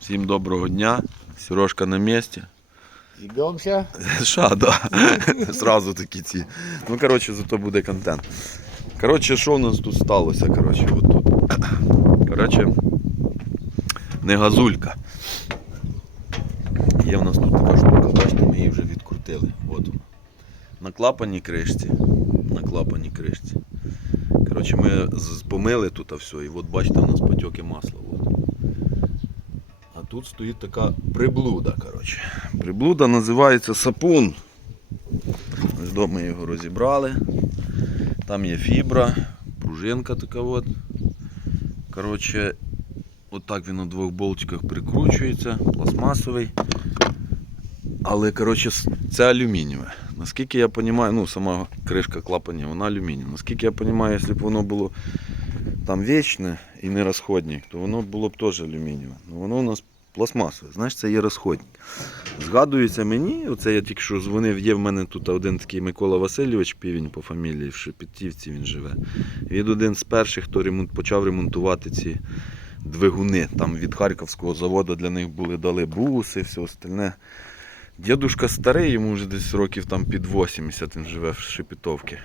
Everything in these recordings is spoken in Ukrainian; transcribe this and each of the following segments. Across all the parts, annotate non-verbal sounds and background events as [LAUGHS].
Всім доброго дня. Сережка на місці. Йдемося. [LAUGHS] Ша, да. [LAUGHS] Сразу такі ці. Ну, коротше, зато буде контент. Коротше, що у нас тут сталося? Коротше, от тут. [CLEARS THROAT] Коротше, не газулька. Є в нас тут така штука, бачите, ми її вже відкрутили. От вона. На клапаній кришці. На клапаній кришці. Коротше, ми помили тут все, і от бачите, у нас потеки масла. Тут стоїть така приблуда. Коротше. Приблуда називається сапун. Ось ми його розібрали. Там є фібра, пружинка така от. Коротше, отак він на двох болтиках прикручується, пластмасовий. Але коротше, це алюмінієве. Наскільки я розумію, ну сама кришка клапання, вона алюмінієва. Наскільки я розумію, якщо б воно було там вічне і не розходник, то воно було б теж алюмінієве. Ну воно у нас пластмасове, знаєш, це є розходник. Згадується мені, оце я тільки що дзвонив, є в мене тут один такий Микола Васильович Півень по фамілії, в Шепетівці він живе. Він один з перших, хто ремонт, почав ремонтувати ці двигуни. Там від Харківського заводу для них були дали буси, все остальне. Дідушка старий, йому вже десь років там під 80, він живе в Шепетовці.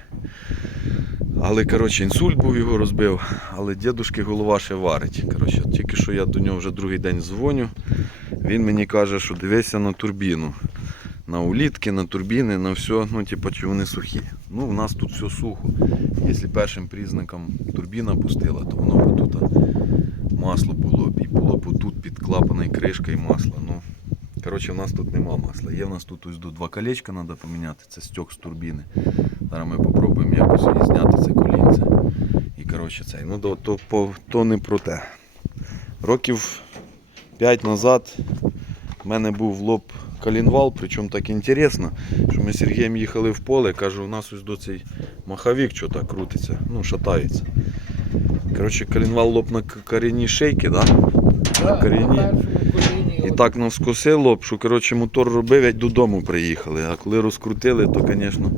Але коротше, інсульт був його розбив, але дідушки голова ще варить. Коротше, тільки що я до нього вже другий день дзвоню. Він мені каже, що дивися на турбіну. На улітки, на турбіни, на все, ну, типу, чи вони сухі. Ну, в нас тут все сухо. Якщо першим признаком турбіна пустила, то воно б тут масло було б і було б тут під клапаною кришка і масло. Ну, коротше, в нас тут нема масла. Є в нас тут ось до два колечка треба поміняти, це стьок з турбіни. Зараз ми спробуємо якось зняти це колінце. І коротше цей. Ну, то, то, по- то не про те. Років 5 назад в мене був лоб колінвал, причому так інтересно, що ми з Сергієм їхали в поле, каже, у нас ось до цей маховик що так крутиться, ну, шатається. Коротше, колінвал лоб на к- корінній шейки, да? на корінні. І так нам скосив що коротше, мотор робив, як додому приїхали. А коли розкрутили, то, звісно,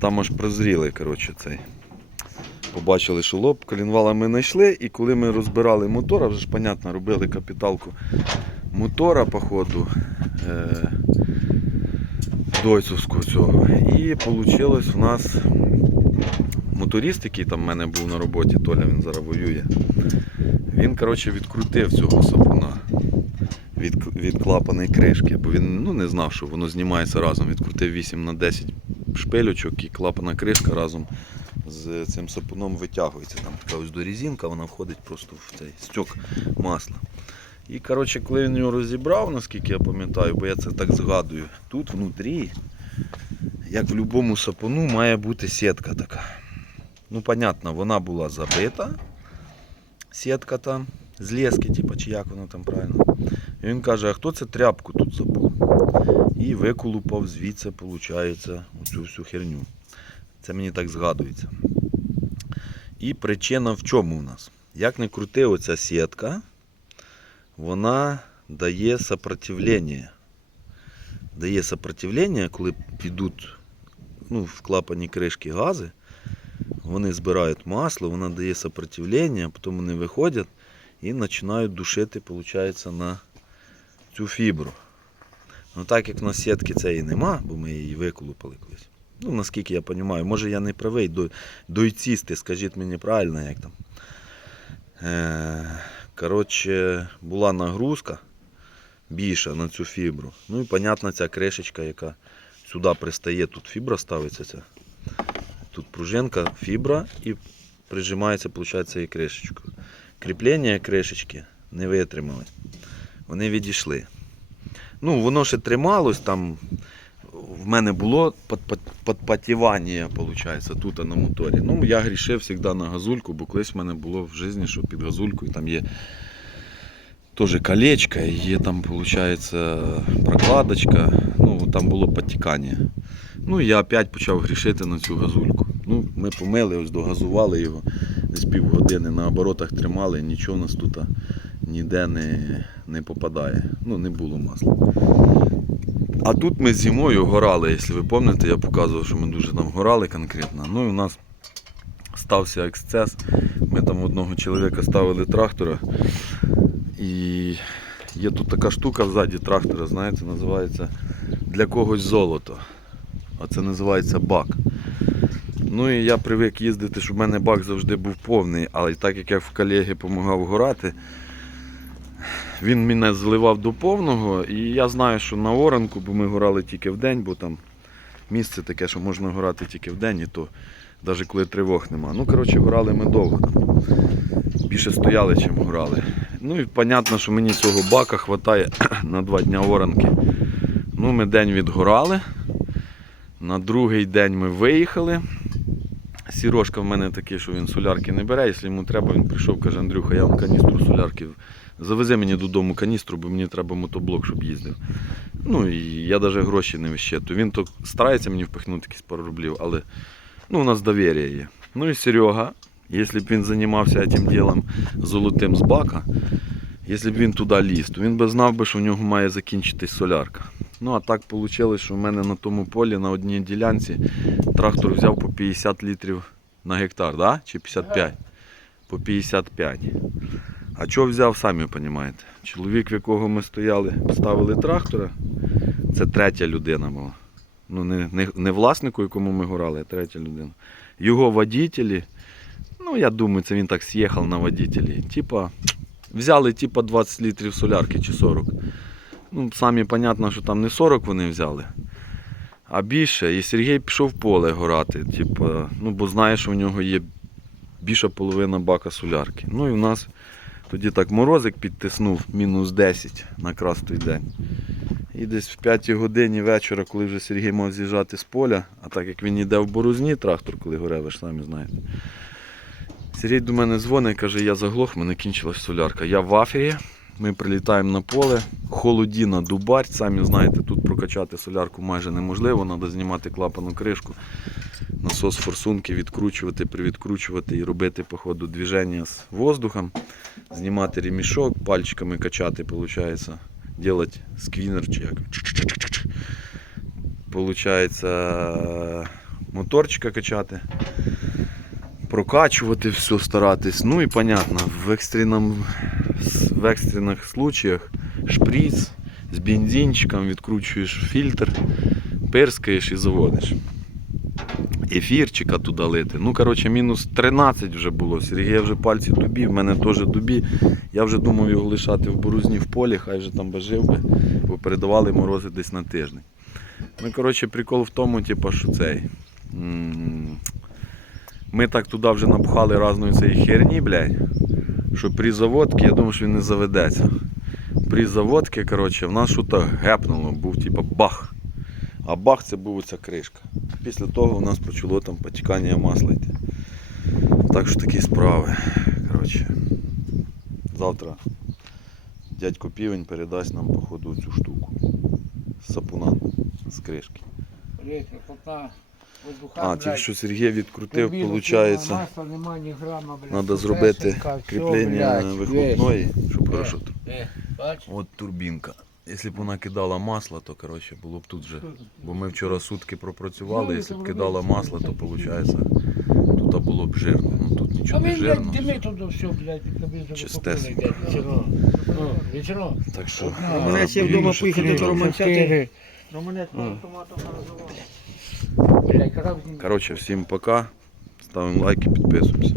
там аж прозріли. Коротше, цей. Побачили, що лоб колінвала ми знайшли, і коли ми розбирали мотор, а вже ж, понятно, робили капіталку мотора, походу, е- дойцовського цього. І вийшло в нас моторист, який там в мене був на роботі, Толя, він зараз воює. Він, коротше, відкрутив цього сапуна від, від клапаної кришки, бо він ну, не знав, що воно знімається разом. Відкрутив 8 на 10 шпилючок і клапана кришка разом з цим сапуном витягується. Там така ось дорізінка, вона входить просто в цей стьок масла. І коротше, коли він його розібрав, наскільки я пам'ятаю, бо я це так згадую, тут внутрі, як в будь-якому сапуну, має бути сітка така. Ну, понятно, вона була забита, сітка там, з лески, типу, чи як воно там правильно. І він каже, а хто це тряпку тут забув? І виколупав звідси, виходить, оцю всю херню. Це мені так згадується. І причина в чому у нас? Як не крути оця сітка, вона дає сопротивлення. Дає сопротивлення, коли підуть ну, в клапані кришки гази, вони збирають масло, вона дає сопротивлення, потім вони виходять і починають душити, виходить, на цю фібру. Ну так як в нас сітки цієї нема, бо ми її виколупали колись. Ну, наскільки я розумію, може я не правий, дой- дойцісти, скажіть мені правильно, як там. Е, коротше, була нагрузка більша на цю фібру. Ну і, понятно, ця кришечка, яка сюди пристає, тут фібра ставиться. Ця. Тут пружинка, фібра і прижимається, виходить, цією кришечкою. Кріплення кришечки не витримали. Вони відійшли. Ну, воно ще трималось там. В мене було під- підпотівання, виходить, тут на моторі. Ну, я грішив завжди на газульку, бо колись в мене було в житті, що під газулькою там є теж колечко, є там, виходить, прокладочка. Ну, там було підтікання. Ну, я опять почав грішити на цю газульку. Ну, ми помили, ось догазували його, десь півгодини на оборотах тримали, нічого нас тут ніде не, не попадає. Ну, не було масла. А тут ми зимою горали, якщо ви пам'ятаєте, я показував, що ми дуже там горали конкретно. Ну і у нас стався ексцес. Ми там одного чоловіка ставили трактора і Є тут така штука ззаді трактора, знаєте, називається для когось золото. А це називається бак. Ну і я привик їздити, щоб в мене бак завжди був повний, але так як я в колеги допомагав горати, він мене зливав до повного, і я знаю, що на оранку, бо ми горали тільки в день, бо там місце таке, що можна горати тільки в день, і то навіть коли тривог нема. Ну, коротше, горали ми довго там. Більше стояли, чим горали. Ну і зрозуміло, що мені цього бака вистачає [CLEARS THROAT] на два дня оранки. Ну, ми день відгорали. На другий день ми виїхали. Сірошка в мене такий, що він солярки не бере. Якщо йому треба, він прийшов, каже, Андрюха, я вам каністру солярки. Завези мені додому каністру, бо мені треба мотоблок, щоб їздив. Ну і я навіть гроші не вищетую. Він то старається мені впихнути якісь пару рублів, але ну, у нас довір'я є. Ну і Серега, якщо б він займався цим ділом золотим з бака, якщо б він туди ліз, то він би знав би, що в нього має закінчитись солярка. Ну а так вийшло, що в мене на тому полі на одній ділянці трактор взяв по 50 літрів на гектар, да? чи 55? По 55. А що взяв, самі розумієте. Чоловік, в якого ми стояли, ставили трактора, це третя людина була. Ну, не, не, не власнику, якому ми горали, а третя людина. Його водителі, ну я думаю, це він так з'їхав на водителі. Типа, взяли типа 20 літрів солярки чи 40. Ну, самі понятно, що там не 40 вони взяли, а більше. І Сергій пішов в поле горати. Типа, ну, бо знає, що в нього є більша половина бака солярки. Ну і в нас тоді так морозик підтиснув мінус 10 на крастий день. І десь в 5 годині вечора, коли вже Сергій мав з'їжджати з поля, а так як він йде в борозні, трактор, коли горе, ви ж самі знаєте. Сергій до мене дзвонить, каже, я заглох, мене кінчилась солярка. Я в афері. Ми прилітаємо на поле, холодіна, дубарь, самі знаєте, тут прокачати солярку майже неможливо, треба знімати клапану кришку, насос форсунки відкручувати, привідкручувати і робити по ходу движення з воздухом, знімати ремішок, пальчиками качати, виходить, делать сквінер чи як. Получається моторчика качати, прокачувати все, старатись. Ну і понятно, в екстреному в екстрених случаях шприц з бензинчиком відкручуєш фільтр, пирскаєш і заводиш. Ефірчика туди лити. Ну, коротше, мінус 13 вже було. Сергія вже пальці дубі, в мене теж дубі. Я вже думав його лишати в борозні в полі, хай вже там би жив би, бо передавали морози десь на тиждень. Ну, коротше, прикол в тому, типу, що цей. Ми так туди вже напхали разної цієї херні, блядь що при заводці, я думаю, що він не заведеться. При заводці, коротше, в нас щось гепнуло, був типа бах. А бах це був оця кришка. Після того у нас почало там потікання масла йти. Так що такі справи. Коротше, завтра дядько Півень передасть нам походу цю штуку. З сапуна з кришки. А, тільки що Сергій відкрутив, виходить. Треба зробити кріплення вихлопної, щоб Е. хорошо. Е. От турбінка. Якщо б вона кидала масло, то коротше, було б тут вже. Бо ми вчора сутки пропрацювали, якщо б кидала масло, то виходить, тут було б жирно. Ну тут нічого не жирно. дими туди все, блядь, Чистесенько. Ну. Так що Ну, мене ще вдома поїхати до Романця. Чотири. Романець автоматом називає. Коротше, всім пока. Ставимо лайки, підписуємося.